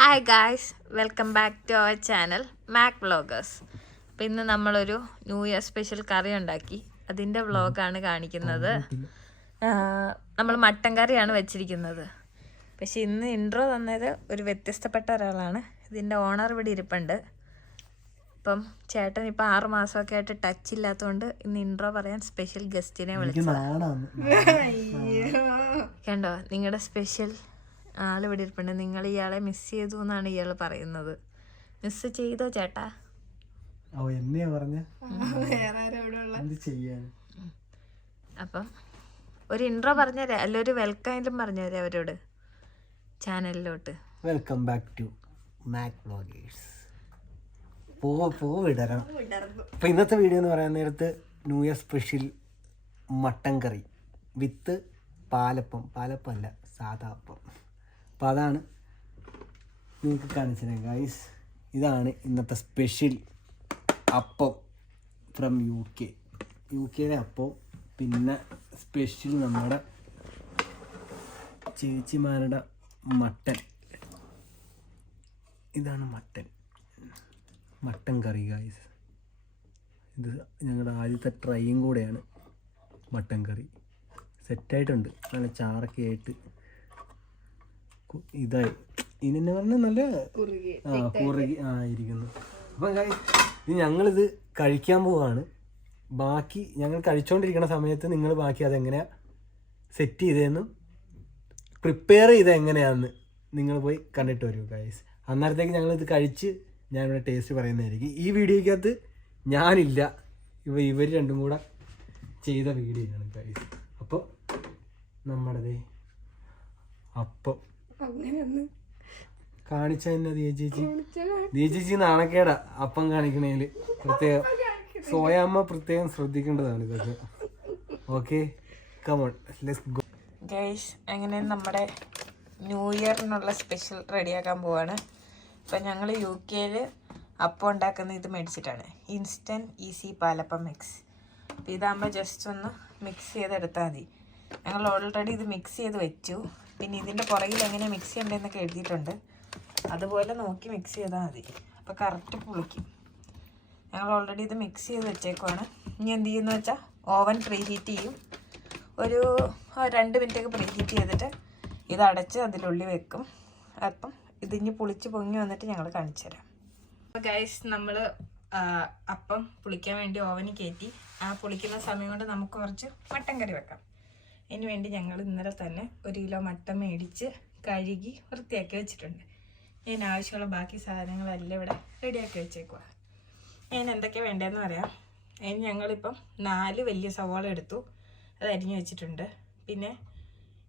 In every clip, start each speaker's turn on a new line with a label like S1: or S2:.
S1: Hi guys welcome back to our channel Mac vloggers അപ്പം ഇന്ന് നമ്മളൊരു ന്യൂ ഇയർ സ്പെഷ്യൽ കറി ഉണ്ടാക്കി. അതിന്റെ വ്ളോഗാണ് കാണിക്കുന്നത്. നമ്മൾ മട്ടൻ കറിയാണ് വെച്ചിരിക്കുന്നത്. പക്ഷേ ഇന്ന് ഇൻട്രോ തന്നത് ഒരു വ്യത്യസ്തപ്പെട്ട ഒരാളാണ്. ഇതിന്റെ ഓണർ ഇവിടെ ഇരിപ്പുണ്ട്. അപ്പം ചേട്ടൻ ഇപ്പം ആറ് മാസമൊക്കെ ആയിട്ട് ടച്ച് ഇല്ലാത്തതുകൊണ്ട് ഇന്ന് ഇൻട്രോ പറയാൻ സ്പെഷ്യൽ ഗസ്റ്റിനെ വിളിച്ചു കണ്ടോ? നിങ്ങളുടെ സ്പെഷ്യൽ ആൾ ഇവിടെ ഇരിപ്പുണ്ട്. നിങ്ങൾ ഇയാളെ മിസ് ചെയ്തു എന്നാണ് ഇയാൾ പറയുന്നത്. മിസ് ചെയ്തോ ചേട്ടാ?
S2: ഓ എന്നെയാ പറഞ്ഞ? എന്ത് ചെയ്യാൻ?
S1: അപ്പം ഒരു ഇൻട്രോ പറഞ്ഞുതരാം അല്ല ഒരു വെൽക്കം പറഞ്ഞുതരാം അവരോട് ചാനലിലോട്ട്
S2: welcome back to Mac vloggers പോ പോ വിടരണം. അപ്പം ഇന്നത്തെ വീഡിയോ എന്ന് പറയാൻ നേരത്ത് new year special mutton curry with palappam. Palappam അല്ല സാധാ അപ്പം അതാണ് നിങ്ങൾക്ക് കാണിച്ചത് ഗൈസ് ഇതാണ് ഇന്നത്തെ സ്പെഷ്യൽ അപ്പം ഫ്രം യു കെ യു കെയിലെ അപ്പം പിന്നെ സ്പെഷ്യൽ നമ്മുടെ ചേച്ചിമാരുടെ മട്ടൻ. ഇതാണ് മട്ടൻ. മട്ടൻ കറി ഗായ്സ് ഇത് ഞങ്ങളുടെ ആദ്യത്തെ ട്രൈയും കൂടെയാണ് മട്ടൻ കറി. സെറ്റായിട്ടുണ്ട് നല്ല ചാറൊക്കെ ആയിട്ട്. ഇതായി. ഇനി പറഞ്ഞാൽ നല്ല ആ കുറുകി ആ ഇരിക്കുന്നു. അപ്പം ഇനി ഇത് ഞങ്ങളിത് കഴിക്കാൻ പോവാണ്. ബാക്കി ഞങ്ങൾ കഴിച്ചുകൊണ്ടിരിക്കുന്ന സമയത്ത് നിങ്ങൾ ബാക്കി അതെങ്ങനെയാ സെറ്റ് ചെയ്തതെന്നും പ്രിപ്പയർ ചെയ്ത് എങ്ങനെയാന്ന് നിങ്ങൾ പോയി കണ്ടിട്ട് വരൂ ഗൈസ് അന്നേരത്തേക്ക് ഞങ്ങൾ ഇത് കഴിച്ച് ഞാനിവിടെ ടേസ്റ്റ് പറയുന്നതായിരിക്കും. ഈ വീഡിയോയ്ക്കകത്ത് ഞാനില്ല. ഇവ ഇവർ രണ്ടും കൂടെ ചെയ്ത വീഡിയോ ആണ് ഗൈസ് അപ്പോൾ നമ്മുടെ ദേ അപ്പം കാണിച്ച തന്നെ ദിയ ചേച്ചി? ദിയ ചേച്ചി നാണക്കേടാ അപ്പം കാണിക്കണേൽ. പ്രത്യേകം സോയാമ്മ പ്രത്യേകം ശ്രദ്ധിക്കേണ്ടതാണ് ഇതൊക്കെ. Okay come on let's go
S1: guys അങ്ങനെ നമ്മുടെ ന്യൂ ഇയറിനുള്ള സ്പെഷ്യൽ റെഡിയാക്കാൻ പോവാണ്. ഇപ്പൊ ഞങ്ങൾ യു കെയിൽ അപ്പം ഉണ്ടാക്കുന്ന ഇത് മേടിച്ചിട്ടാണ്. ഇൻസ്റ്റന്റ് ഈസി പാലപ്പം മിക്സ് അപ്പോൾ ഇതാകുമ്പോൾ ജസ്റ്റ് ഒന്ന് മിക്സ് ചെയ്തെടുത്താൽ മതി. ഞങ്ങൾ ഓൾറെഡി ഇത് മിക്സ് ചെയ്ത് വെച്ചു. പിന്നെ ഇതിന്റെ പുറകിൽ എങ്ങനെ മിക്സ് ചെയ്യേണ്ടതെന്നൊക്കെ എഴുതിയിട്ടുണ്ട്. അതുപോലെ നോക്കി മിക്സ് ചെയ്താൽ മതി. അപ്പോൾ കറക്റ്റ് പുളിക്കും. ഞങ്ങൾ ഓൾറെഡി ഇത് മിക്സ് ചെയ്ത് വെച്ചേക്കുവാണ്. ഇനി എന്ത് ചെയ്യുന്നു വെച്ചാൽ ഓവൻ പ്രീ ഹീറ്റ് ചെയ്യും. ഒരു രണ്ട് മിനിറ്റൊക്കെ പ്രീ ഹീറ്റ് ചെയ്തിട്ട് ഇത് അടച്ച് അതിലുള്ളി വെക്കും. അപ്പം ഇതിഞ്ഞ് പുളിച്ച് പൊങ്ങി വന്നിട്ട് ഞങ്ങൾ കാണിച്ചു തരാം. അപ്പോൾ ഗൈസ് നമ്മൾ അപ്പം പുളിക്കാൻ വേണ്ടി ഓവനിൽ കയറ്റി ആ പുളിക്കുന്ന സമയം കൊണ്ട് നമുക്ക് കുറച്ച് മട്ടൻ കറി വെക്കാം. അതിന് വേണ്ടി ഞങ്ങൾ ഇന്നലെ തന്നെ ഒരു കിലോ മട്ട മേടിച്ച് കഴുകി വൃത്തിയാക്കി വെച്ചിട്ടുണ്ട്. അതിന് ആവശ്യമുള്ള ബാക്കി സാധനങ്ങളെല്ലാം ഇവിടെ റെഡിയാക്കി വെച്ചേക്കുക അതിന് എന്തൊക്കെ വേണ്ടതെന്ന് പറയാം. അതിന് ഞങ്ങളിപ്പം നാല് വലിയ സവോള എടുത്തു. അത് അരിഞ്ഞു വെച്ചിട്ടുണ്ട്. പിന്നെ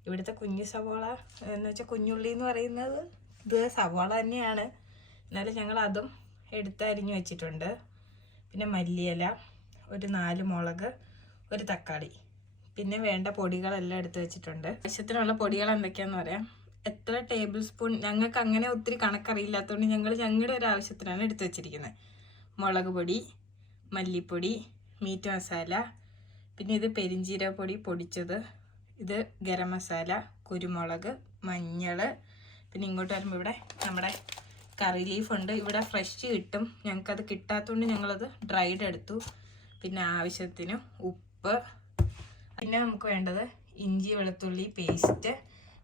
S1: ഇവിടുത്തെ കുഞ്ഞു സവോള എന്ന് വെച്ചാൽ കുഞ്ഞുള്ളി എന്ന് പറയുന്നത് ഇത് സവോള തന്നെയാണ്. എന്നാലും ഞങ്ങൾ അതും എടുത്ത് അരിഞ്ഞു വെച്ചിട്ടുണ്ട്. പിന്നെ മല്ലിയില ഒരു നാല് മുളക് ഒരു തക്കാളി. പിന്നെ വേണ്ട പൊടികളെല്ലാം എടുത്ത് വെച്ചിട്ടുണ്ട്. ആവശ്യത്തിനുള്ള പൊടികൾ എന്തൊക്കെയാന്ന് പറയാം. എത്ര ടേബിൾ സ്പൂൺ ഞങ്ങൾക്ക് അങ്ങനെ ഒത്തിരി കണക്കറിയില്ലാത്തതുകൊണ്ട് ഞങ്ങൾ ഞങ്ങളുടെ ഒരു ആവശ്യത്തിനാണ് എടുത്തു വെച്ചിരിക്കുന്നത് മുളക് പൊടി മല്ലിപ്പൊടി മീറ്റ് മസാല പിന്നെ ഇത് പെരിഞ്ചീരപ്പൊടി പൊടിച്ചത് ഇത് ഗരം മസാല കുരുമുളക് മഞ്ഞൾ പിന്നെ ഇങ്ങോട്ട് വരുമ്പോൾ ഇവിടെ നമ്മുടെ കറി ലീഫ് ഉണ്ട്. ഇവിടെ ഫ്രഷ് കിട്ടും. ഞങ്ങൾക്കത് കിട്ടാത്തതുകൊണ്ട് ഞങ്ങളത് ഡ്രൈഡ് എടുത്തു. പിന്നെ ആവശ്യത്തിന് ഉപ്പ് പിന്നെ നമുക്ക് വേണ്ടത് ഇഞ്ചി വെളുത്തുള്ളി പേസ്റ്റ്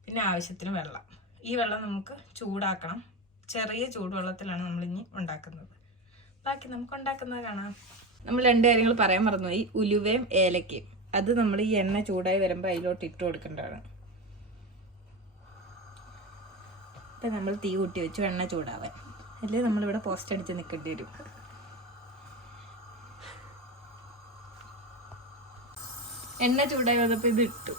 S1: പിന്നെ ആവശ്യത്തിന് വെള്ളം. ഈ വെള്ളം നമുക്ക് ചൂടാക്കണം. ചെറിയ ചൂടുവെള്ളത്തിലാണ് നമ്മളിനി ഉണ്ടാക്കുന്നത്. ബാക്കി നമുക്ക് ഉണ്ടാക്കുന്നത് കാണാം. നമ്മൾ രണ്ട് കാര്യങ്ങൾ പറയാൻ മറന്നുപോയി ഉലുവയും ഏലക്കയും. അത് നമ്മൾ ഈ എണ്ണ ചൂടായി വരുമ്പോൾ അതിലോട്ട് ഇട്ട് കൊടുക്കേണ്ടതാണ്. ഇപ്പം നമ്മൾ തീ കൂട്ടി വെച്ചു എണ്ണ ചൂടാവാൻ. അല്ലേ? നമ്മളിവിടെ പോസ്റ്റ് അടിച്ച് നിൽക്കേണ്ടി വരും. എണ്ണ ചൂടായി വന്നപ്പോൾ ഇത് ഇട്ടു.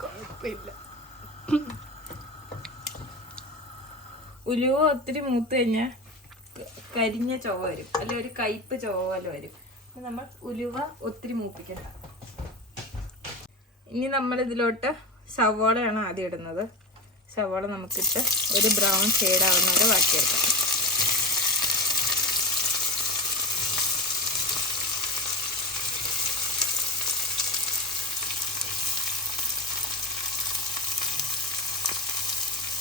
S1: കുഴപ്പമില്ല ഉലുവ ഒത്തിരി മൂത്ത് കഴിഞ്ഞാൽ കരിഞ്ഞ ചൊവ വരും. അല്ലെ ഒരു കയ്പ് ചോവ പോലെ വരും. നമ്മൾ ഉലുവ ഒത്തിരി മൂപ്പിക്കണ്ട. ഇനി നമ്മൾ ഇതിലോട്ട് സവോളയാണ് ആദ്യം ഇടുന്നത്. സവോള നമുക്കിട്ട് ഒരു ബ്രൗൺ ഷെയ്ഡ് ആവുന്നവരെ വാട്ടിയെടുക്കാം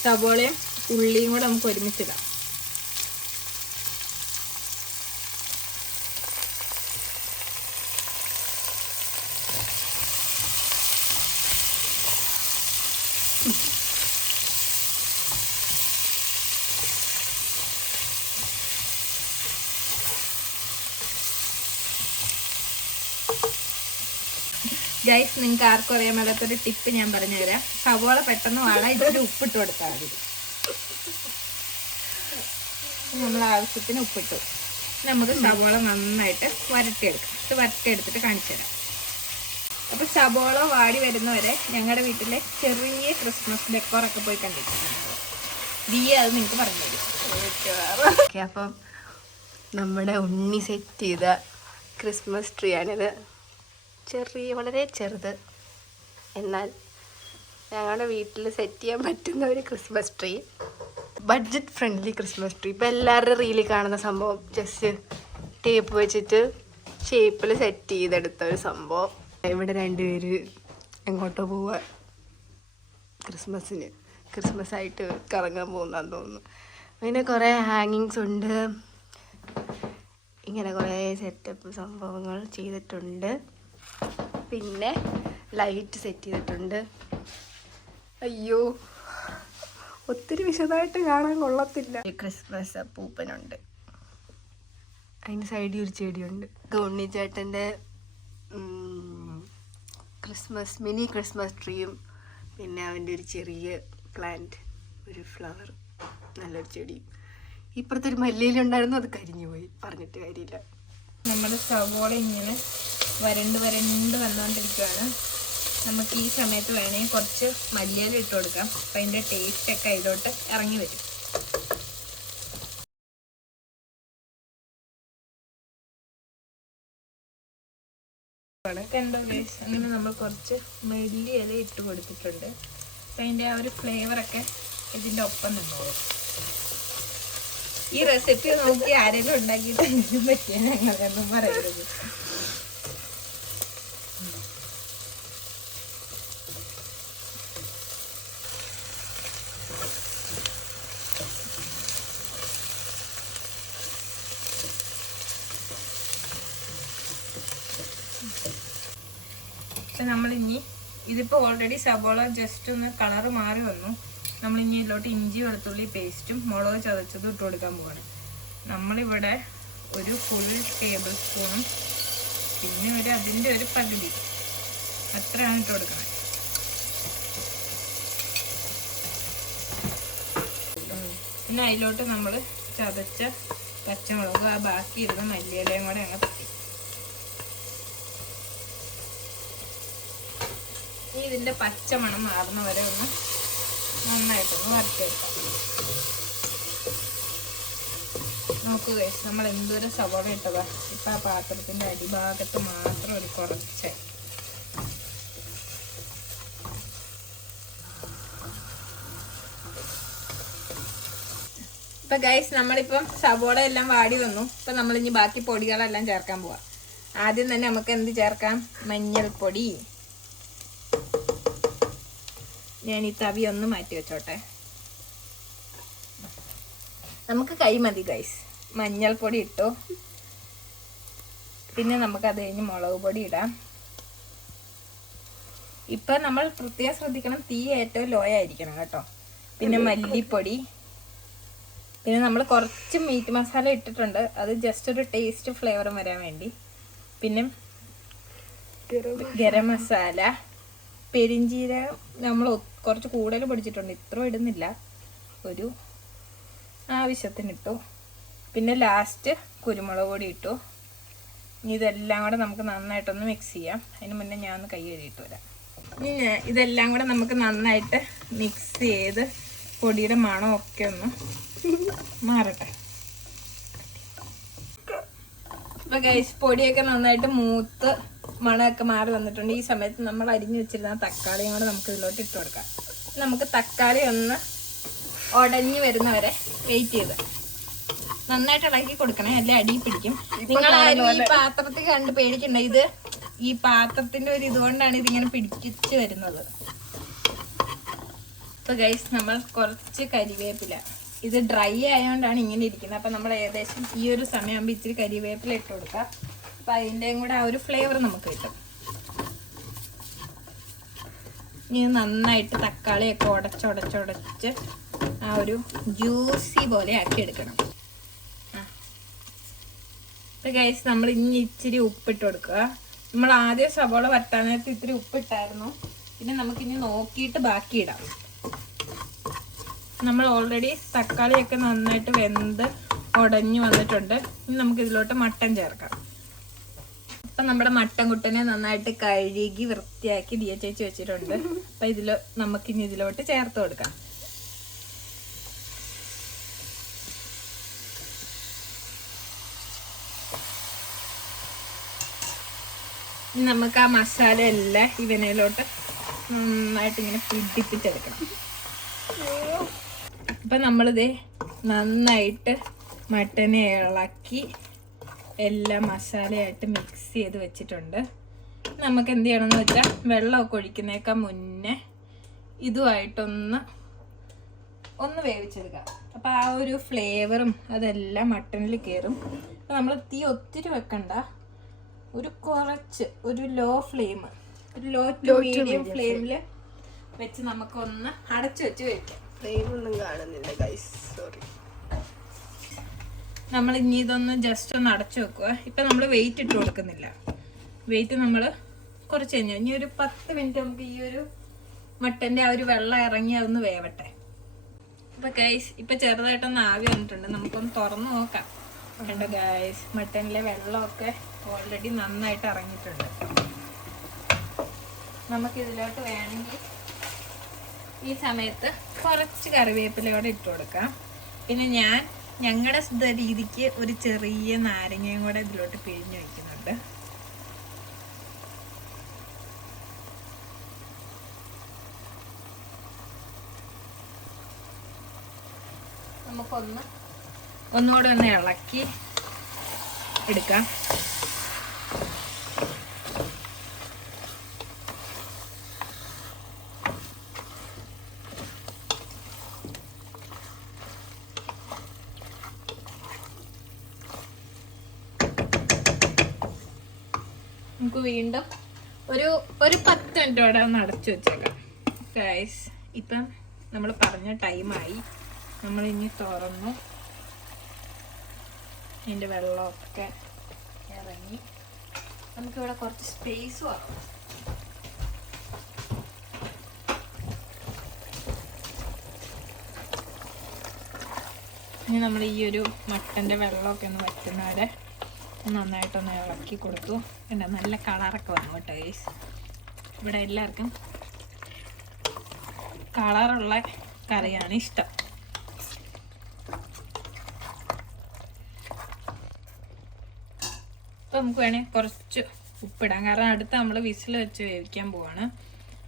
S1: സവോളയും ഉള്ളിയും കൂടെ നമുക്ക് ഒരുമിച്ചിടാം. ഗൈസ് നിങ്ങൾക്ക് ആർക്കും അറിയാൻ മേലാത്തൊരു ടിപ്പ് ഞാൻ പറഞ്ഞു തരാം സവോള പെട്ടെന്ന് വാടാ ഇത്തിരി ഉപ്പിട്ട് കൊടുത്താൽ മതി. നമ്മൾ ആവശ്യത്തിന് ഉപ്പിട്ടു. നമുക്ക് സവോള നന്നായിട്ട് വരട്ടിയെടുക്കാം. ഇത് വരട്ടിയെടുത്തിട്ട് കാണിച്ചു തരാം. അപ്പം സവോള വാടി വരുന്നവരെ ഞങ്ങളുടെ വീട്ടിലെ ചെറിയ ക്രിസ്മസ് ഡെക്കോറൊക്കെ പോയി കണ്ടിട്ടുണ്ട്. ദിയ അത് നിങ്ങൾക്ക് പറഞ്ഞു തരും.
S3: അപ്പം നമ്മുടെ ഉണ്ണി സെറ്റ് ചെയ്ത ക്രിസ്മസ് ട്രീ ആണിത്. ചെറിയ വളരെ ചെറുത്. എന്നാൽ ഞങ്ങളുടെ വീട്ടിൽ സെറ്റ് ചെയ്യാൻ പറ്റുന്ന ഒരു Christmas tree budget friendly Christmas tree ഇപ്പം എല്ലാവരുടെ റീലിൽ കാണുന്ന സംഭവം ജസ്റ്റ് ടേപ്പ് വെച്ചിട്ട് ഷേപ്പിൽ സെറ്റ് ചെയ്തെടുത്ത ഒരു സംഭവം. ഇവിടെ രണ്ടുപേര് എങ്ങോട്ടോ പോവുക ക്രിസ്മസിന് ക്രിസ്മസ് ആയിട്ട് കറങ്ങാൻ പോകുന്നതെന്ന് തോന്നുന്നു. പിന്നെ കുറേ ഹാങ്ങിങ്സ് ഉണ്ട്. ഇങ്ങനെ കുറേ സെറ്റപ്പ് സംഭവങ്ങൾ ചെയ്തിട്ടുണ്ട്. പിന്നെ ലൈറ്റ് സെറ്റ് ചെയ്തിട്ടുണ്ട്. അയ്യോ ഒത്തിരി വിശദമായിട്ട് കാണാൻ കൊള്ളത്തില്ല. ക്രിസ്മസ് അപ്പൂപ്പനുണ്ട്. അതിന് സൈഡിൽ ഒരു ചെടിയുണ്ട്. ഉണ്ണിച്ചേട്ടന്റെ ക്രിസ്മസ് മിനി ക്രിസ്മസ് ട്രീയും പിന്നെ അവന്റെ ഒരു ചെറിയ പ്ലാന്റ് ഒരു ഫ്ലവർ നല്ലൊരു ചെടിയും. ഇപ്പുറത്തൊരു മല്ലിയിലുണ്ടായിരുന്നു അത് കരിഞ്ഞു പോയി പറഞ്ഞിട്ട് കാര്യമില്ല.
S1: നമ്മുടെ സവോള ഇങ്ങനെ വരണ്ട് വരണ്ട് വന്നുകൊണ്ടിരിക്കുകയാണ് നമുക്ക് ഈ സമയത്ത് വേണമെങ്കിൽ കുറച്ച് മല്ലിയില ഇട്ട് കൊടുക്കാം. അപ്പം അതിന്റെ ടേസ്റ്റ് ഒക്കെ ഇതിലോട്ട് ഇറങ്ങി വരും. കണ്ടോ ഗേസ് അങ്ങനെ നമ്മൾ കുറച്ച് മല്ലിയില ഇട്ട് കൊടുത്തിട്ടുണ്ട്. അപ്പം അതിന്റെ ആ ഒരു ഫ്ലേവറൊക്കെ ഇതിന്റെ ഒപ്പം നിന്നോളും ഈ റെസിപ്പി നോക്കി ആരെങ്കിലും ഉണ്ടാക്കിയിട്ട് പറ്റിയ ഞങ്ങളൊന്നും പറയരുത് പക്ഷെ നമ്മളിനി ഇതിപ്പോൾ ഓൾറെഡി സബോള ജസ്റ്റ് ഒന്ന് കളർ മാറി വന്നു. നമ്മളിനി ഇതിലോട്ട് ഇഞ്ചി വെളുത്തുള്ളി പേസ്റ്റും മുളക് ചതച്ചതും ഇട്ട് കൊടുക്കാൻ പോവാണ്. നമ്മളിവിടെ ഒരു ഫുൾ ടേബിൾ സ്പൂണും പിന്നെ ഒരു അതിന്റെ ഒരു പകുതി അത്രയാണ് ഇട്ട് കൊടുക്കുന്നത് പിന്നെ അതിലോട്ട് നമ്മൾ ചതച്ച പച്ചമുളക് ആ ബാക്കി ഇരുന്ന മല്ലിയിലയും കൂടെ അങ്ങ് ഇതിന്റെ പച്ചമണം മാറുന്ന വരെ ഒന്ന് നന്നായിട്ടൊന്ന് വറുത്തെടുക്കാം നോക്കുക നമ്മൾ എന്തോരം സവാള ഇട്ടതാ. ഇപ്പം ആ പാത്രത്തിന്റെ അടിഭാഗത്ത് മാത്രം ഒരു കുറച്ച്. ഇപ്പം ഗൈസ് നമ്മളിപ്പം സവോള എല്ലാം വാടി വന്നു. ഇപ്പം നമ്മളിനി ബാക്കി പൊടികളെല്ലാം ചേർക്കാൻ പോവാം. ആദ്യം തന്നെ നമുക്ക് എന്ത് ചേർക്കാം? മഞ്ഞൾപ്പൊടി. ഞാൻ ഈ തവി ഒന്ന് മാറ്റി വെച്ചോട്ടെ. നമുക്ക് കൈ മതി ഗൈസ് മഞ്ഞൾപ്പൊടി ഇട്ടു. പിന്നെ നമുക്ക് അത് കഴിഞ്ഞ് മുളക് പൊടി ഇടാം. ഇപ്പൊ നമ്മൾ പ്രത്യേകം ശ്രദ്ധിക്കണം തീ ഏറ്റവും ലോ ആയിരിക്കണം കേട്ടോ. പിന്നെ മല്ലിപ്പൊടി. പിന്നെ നമ്മൾ കുറച്ച് മീറ്റ് മസാല ഇട്ടിട്ടുണ്ട്. അത് ജസ്റ്റ് ഒരു ടേസ്റ്റ് ഫ്ലേവറും വരാൻ വേണ്ടി. പിന്നെ ഗരം മസാല. പെരിഞ്ചീരകം നമ്മൾ കുറച്ച് കൂടുതൽ പൊടിച്ചിട്ടുണ്ട്. ഇത്ര ഇടുന്നില്ല. ഒരു ആവശ്യത്തിന് ഇട്ടു. പിന്നെ ലാസ്റ്റ് കുരുമുളക് പൊടി ഇട്ടു. ഇനി ഇതെല്ലാം കൂടെ നമുക്ക് നന്നായിട്ടൊന്ന് മിക്സ് ചെയ്യാം. അതിന് മുന്നേ ഞാൻ ഒന്ന് കൈ കഴുകിയിട്ട് വരാം. ഇനി ഇതെല്ലാം കൂടെ നമുക്ക് നന്നായിട്ട് മിക്സ് ചെയ്ത് പൊടിയുടെ മണമൊക്കെ ഒന്ന് മാറട്ടെ. അപ്പൊ കഴിച്ച് പൊടിയൊക്കെ നന്നായിട്ട് മൂത്ത് മണമൊക്കെ മാറി വന്നിട്ടുണ്ട്. ഈ സമയത്ത് നമ്മൾ അരിഞ്ഞു വെച്ചിരുന്ന തക്കാളിയും കൂടെ നമുക്ക് ഇതിലോട്ട് ഇട്ട് കൊടുക്കാം. നമുക്ക് തക്കാളി ഒന്ന് ഉടഞ്ഞു വരുന്നവരെ വെയിറ്റ് ചെയ്ത്. നന്നായിട്ട് ഇളക്കി കൊടുക്കണേ അല്ലെ? അടി പിടിക്കും. നിങ്ങൾ ആരും ഈ പാത്രത്തിൽ കണ്ട് പേടിക്കണ്ട. ഇത് ഈ പാത്രത്തിന്റെ ഒരു ഇതുകൊണ്ടാണ് ഇതിങ്ങനെ പിടിച്ച് വരുന്നത്. ഇപ്പൊ ഗൈസ് നമ്മൾ കുറച്ച് കരിവേപ്പില. ഇത് ഡ്രൈ ആയതുകൊണ്ടാണ് ഇങ്ങനെ ഇരിക്കുന്നത്. അപ്പൊ നമ്മൾ ഏകദേശം ഈ ഒരു സമയമാകുമ്പോൾ ഇച്ചിരി കരിവേപ്പില ഇട്ട് കൊടുക്കാം. അപ്പൊ അതിന്റെയും കൂടെ ആ ഒരു ഫ്ലേവർ നമുക്ക് കിട്ടും. ഇനി നന്നായിട്ട് തക്കാളിയൊക്കെ ഉടച്ചുടച്ചുടച്ച് ആ ഒരു ജ്യൂസി പോലെ ആക്കി എടുക്കണം. ഗൈസ് നമ്മൾ ഇനി ഇച്ചിരി ഉപ്പിട്ട് കൊടുക്കുക. നമ്മൾ ആദ്യം സവോള വറ്റാൻ നേരത്ത് ഇത്തിരി ഉപ്പിട്ടായിരുന്നു. പിന്നെ നമുക്കിനി നോക്കിയിട്ട് ബാക്കി ഇടാം. നമ്മൾ ഓൾറെഡി തക്കാളിയൊക്കെ നന്നായിട്ട് വെന്ത് ഉടഞ്ഞു വന്നിട്ടുണ്ട്. ഇനി നമുക്ക് ഇതിലോട്ട് മട്ടൻ ചേർക്കാം. അപ്പം നമ്മുടെ മട്ടൻ കുട്ടനെ നന്നായിട്ട് കഴുകി വൃത്തിയാക്കി ദിയ ചേച്ചി വെച്ചിട്ടുണ്ട്. അപ്പം നമുക്ക് ഇനി ഇതിലോട്ട് ചേർത്ത് കൊടുക്കാം. നമുക്ക് ആ മസാല എല്ലാം ഇവനയിലോട്ട് നന്നായിട്ട് ഇങ്ങനെ പിടിപ്പിച്ചെടുക്കണം. അപ്പൊ നമ്മളിത് നന്നായിട്ട് മട്ടനെ ഇളക്കി എല്ലാം മസാലയായിട്ട് മിക്സ് ചെയ്ത് വെച്ചിട്ടുണ്ട്. നമുക്ക് എന്ത് ചെയ്യണമെന്ന് വെച്ചാൽ വെള്ളമൊക്കെ ഒഴിക്കുന്നേക്കാൾ മുന്നേ ഇതുമായിട്ടൊന്ന് ഒന്ന് വേവിച്ചെടുക്കാം. അപ്പോൾ ആ ഒരു ഫ്ലേവറും അതെല്ലാം മട്ടണിൽ കയറും അപ്പോൾ നമ്മൾ തീ ഒത്തിരി വെക്കണ്ട. ഒരു കുറച്ച് ഒരു ലോ ഫ്ലെയിം ഒരു ലോ ടു മീഡിയം ഫ്ലെയിമിൽ വെച്ച് നമുക്കൊന്ന് അടച്ചു വെച്ച് വെക്കാം
S3: ഫ്ലെയിമൊന്നും കാണുന്നില്ല ഗൈസ് സോറി
S1: നമ്മൾ ഇനി ഇതൊന്ന് ജസ്റ്റ് ഒന്ന് അടച്ചു വെക്കുക ഇപ്പം നമ്മൾ വെയിറ്റ് ഇട്ട് കൊടുക്കുന്നില്ല. വെയിറ്റ് നമ്മൾ കുറച്ച് കഴിഞ്ഞാൽ ഇനി ഒരു പത്ത് മിനിറ്റ് നമുക്ക് ഈ ഒരു മട്ടന്റെ ആ ഒരു വെള്ളം ഇറങ്ങി അതൊന്ന് വേവട്ടെ. അപ്പം ഗൈസ് ഇപ്പം ചെറുതായിട്ടൊന്ന് ആവി വന്നിട്ടുണ്ട്. നമുക്കൊന്ന് തുറന്ന് നോക്കാം. കണ്ടോ ഗൈസ് മട്ടനിലെ വെള്ളമൊക്കെ ഓൾറെഡി നന്നായിട്ട് ഇറങ്ങിയിട്ടുണ്ട്. നമുക്കിതിലോട്ട് വേണമെങ്കിൽ ഈ സമയത്ത് കുറച്ച് കറിവേപ്പിലയോടെ ഇട്ട് കൊടുക്കാം. പിന്നെ ഞാൻ ഞങ്ങളുടെ രീതിക്ക് ഒരു ചെറിയ നാരങ്ങയും കൂടെ ഇതിലോട്ട് പിഴിഞ്ഞ് വയ്ക്കുന്നുണ്ട് നമുക്കൊന്ന് ഒന്നുകൂടെ ഒന്ന് ഇളക്കി എടുക്കാം. നമുക്ക് വീണ്ടും ഒരു ഒരു പത്ത് മിനിറ്റോടെ ഒന്ന് അടച്ചു വെച്ചേക്കാം. ഗൈസ് ഇപ്പം നമ്മൾ പറഞ്ഞ ടൈമായി നമ്മൾ ഇനി തുറന്നു. ഇതിന്റെ വെള്ളമൊക്കെ ഇറങ്ങി. നമുക്കിവിടെ കുറച്ച് സ്പേസ് വേണം ഇനി നമ്മൾ ഈ ഒരു മട്ടന്റെ വെള്ളമൊക്കെ ഒന്ന് വറ്റുന്നവരെ നന്നായിട്ടൊന്ന് ഇളക്കി കൊടുത്തു. പിന്നെ നല്ല കളറൊക്കെ വന്നു കേട്ടോ ഗൈസ് ഇവിടെ എല്ലാവർക്കും കളറുള്ള കറിയാണ് ഇഷ്ടം. അപ്പം നമുക്ക് വേണേൽ കുറച്ച് ഉപ്പിടാം. കാരണം അടുത്ത് നമ്മൾ വിസിൽ വെച്ച് വേവിക്കാൻ പോവാണ്.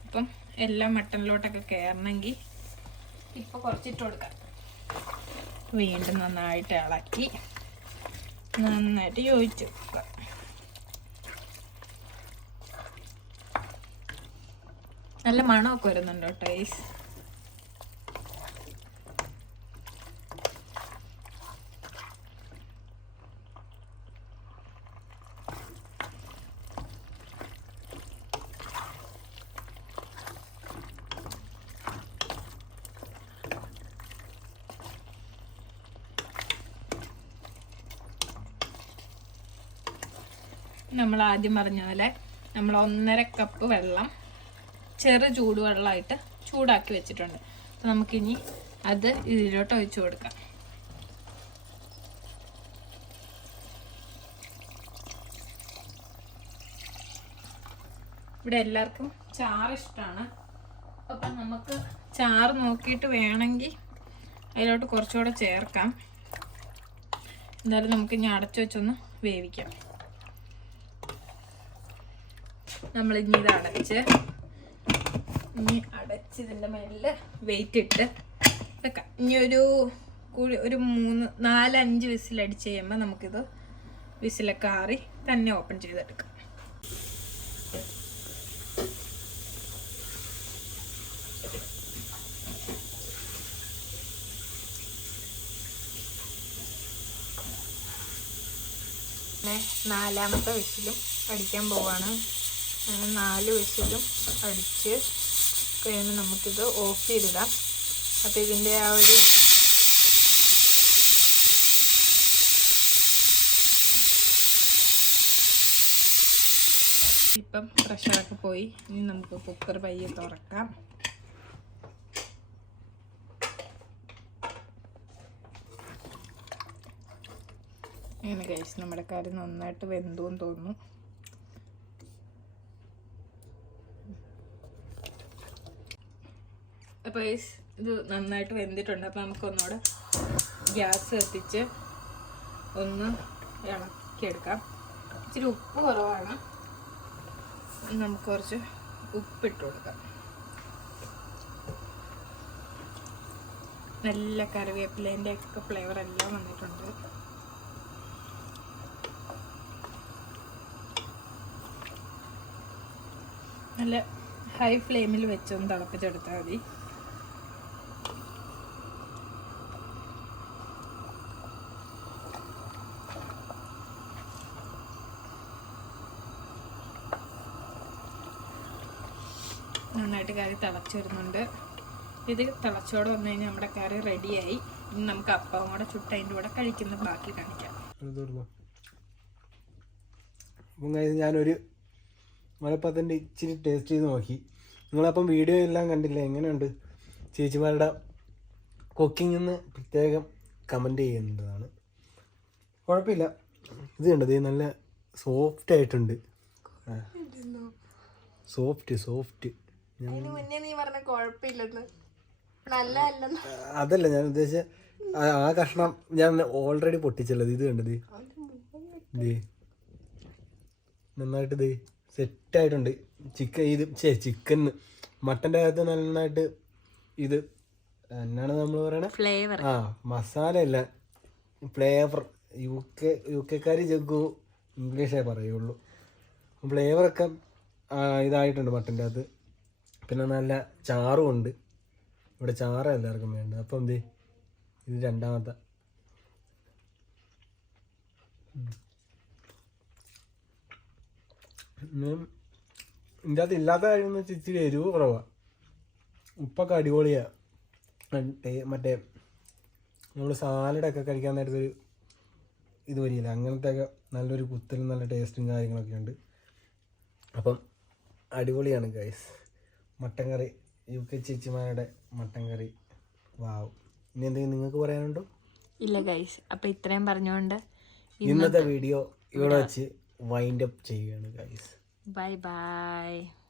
S1: അപ്പം എല്ലാം മട്ടനിലോട്ടൊക്കെ കയറണമെങ്കിൽ ഇപ്പോൾ കുറച്ചിട്ട് കൊടുക്കാം. വീണ്ടും നന്നായിട്ട് ഇളക്കി. നന്നായിട്ട് യോജിച്ച്. നല്ല മണമൊക്കെ വരുന്നുണ്ട് കേട്ടോ നമ്മൾ ആദ്യം പറഞ്ഞ പോലെ നമ്മൾ ഒന്നര കപ്പ് വെള്ളം ചെറു ചൂടുവെള്ളമായിട്ട് ചൂടാക്കി വെച്ചിട്ടുണ്ട്. അപ്പോൾ നമുക്കിനി അത് ഇതിലോട്ട് ഒഴിച്ചു കൊടുക്കാം. ഇവിടെ എല്ലാവർക്കും ചാറ് ഇഷ്ടമാണ് അപ്പം നമുക്ക് ചാറ് നോക്കിയിട്ട് വേണമെങ്കിൽ അതിലോട്ട് കുറച്ചുകൂടെ ചേർക്കാം. എന്തായാലും നമുക്ക് ഇനി അടച്ചു വെച്ചൊന്ന് വേവിക്കാം. നമ്മൾ ഇനി ഇത് അടച്ച് ഇനി അടച്ച് ഇതിന്റെ മേലിൽ വെയിറ്റ് ഇട്ട് വെക്കാം. ഇനി ഒരു കൂടി ഒരു മൂന്ന് നാല് അഞ്ച് വിസിലടിച്ച് കഴിയുമ്പോൾ നമുക്കിത് വിസിലൊക്കെ ആറി തന്നെ ഓപ്പൺ ചെയ്തെടുക്കാം. നാലാമത്തെ വിസിലും അടിക്കാൻ പോവാണ്. അങ്ങനെ നാല് വിസിലും അടിച്ച് കഴിയുമ്പോൾ നമുക്കിത് ഓഫ് ചെയ്തിടാം. അപ്പോൾ ഇതിന്റെ ആ ഒരു ഇപ്പം പ്രഷറൊക്കെ പോയി. ഇനി നമുക്ക് കുക്കർ പയ്യെ തുറക്കാം. അങ്ങനെ കഴിച്ച് നമ്മുടെ കാര്യം നന്നായിട്ട് വെന്തു എന്ന് തോന്നുന്നു. അപ്പോൾ ഇത് നന്നായിട്ട് വെന്തിട്ടുണ്ട്. അപ്പോൾ നമുക്കൊന്നുകൂടെ ഗ്യാസ് കത്തിച്ച് ഒന്ന് ഇളക്കിയെടുക്കാം. ഇച്ചിരി ഉപ്പ് കുറവാണ്. നമുക്ക് കുറച്ച് ഉപ്പിട്ട് കൊടുക്കാം. നല്ല കറിവേപ്പിലേന്റെ ഒക്കെ ഫ്ലേവർ എല്ലാം വന്നിട്ടുണ്ട്. നല്ല ഹൈ ഫ്ലെയിമിൽ വെച്ചൊന്ന് തിളപ്പിച്ചെടുത്താൽ മതി നന്നായിട്ട് വരുന്നുണ്ട്. ഇത് തിളച്ചോടെ വന്നു കഴിഞ്ഞാൽ നമ്മുടെ കറി റെഡിയായി. ഇനി നമുക്ക് അപ്പം കൂടെ ചുട്ട് അതിന്റെ കൂടെ കഴിക്കുന്ന ബാക്കി കാണിക്കാം.
S2: ഞാനൊരു മലപ്പത്തിന്റെ ഇച്ചിരി ടേസ്റ്റ് ചെയ്ത് നോക്കി. നിങ്ങളപ്പം വീഡിയോ എല്ലാം കണ്ടില്ല? എങ്ങനെയുണ്ട്? ചേച്ചിമാരുടെ കുക്കിംഗ് എന്ന് പ്രത്യേകം കമന്റ് ചെയ്യേണ്ടതാണ് കുഴപ്പമില്ല. ഇത് കണ്ടത് നല്ല സോഫ്റ്റ് ആയിട്ടുണ്ട്. സോഫ്റ്റ് സോഫ്റ്റ്
S3: അതിന് മുന്നേ നീ പറഞ്ഞ കുഴപ്പമില്ലെന്ന്. നല്ല അല്ലെന്ന്
S2: അതല്ല ഞാൻ ഉദ്ദേശിച്ച ആ- കഷ്ണം ഞാൻ ഓൾറെഡി പൊട്ടിച്ചല്ലോ. ഇത് കണ്ടത് നന്നായിട്ട് ഇത് സെറ്റായിട്ടുണ്ട് ചിക്കൻ ഇത് ചേ ചിക്കൻ മട്ടന്റെ അകത്ത് നന്നായിട്ട് ഇത് എന്നാണ് നമ്മൾ പറയണത്
S1: ഫ്ലേവർ
S2: ആ മസാല അല്ല. ഫ്ലേവർ യു കെ യു കെക്കാർ ജഗ്ഗു ഇംഗ്ലീഷേ പറയുള്ളൂ. ഫ്ലേവറൊക്കെ ഇതായിട്ടുണ്ട് മട്ടന്റെ അകത്ത്. പിന്നെ നല്ല ചാറും ഉണ്ട് ഇവിടെ ചാറ് എല്ലാവർക്കും വേണ്ടത്. അപ്പം എന്ത്? ഇത് രണ്ടാമത്തെ. ഇതിന്റെ അകത്ത് ഇല്ലാത്ത കാര്യം എന്ന് വെച്ചാൽ ഇച്ചിരി എരിവ് കുറവാണ് ഉപ്പൊക്കെ അടിപൊളിയാണ് മറ്റേ നമ്മൾ സാലഡൊക്കെ കഴിക്കാൻ നേരത്തൊരു ഇത് വരില്ല അങ്ങനത്തെ ഒക്കെ നല്ലൊരു കുത്തലും നല്ല ടേസ്റ്റും കാര്യങ്ങളൊക്കെ ഉണ്ട്. അപ്പം അടിപൊളിയാണ് guys mutton curry U K ചേച്ചിമാരുടെ mutton curry wow. ഇനി എന്തെങ്കിലും നിങ്ങൾക്ക് പറയാനുണ്ടോ?
S1: ഇല്ല ഗൈസ് അപ്പം ഇത്രയും പറഞ്ഞുകൊണ്ട്
S2: ഇന്നത്തെ വീഡിയോ ഇവിടെ വെച്ച് വൈൻഡ് അപ്പ് ചെയ്യുകയാണ് ഗൈസ്
S1: ബൈ ബൈ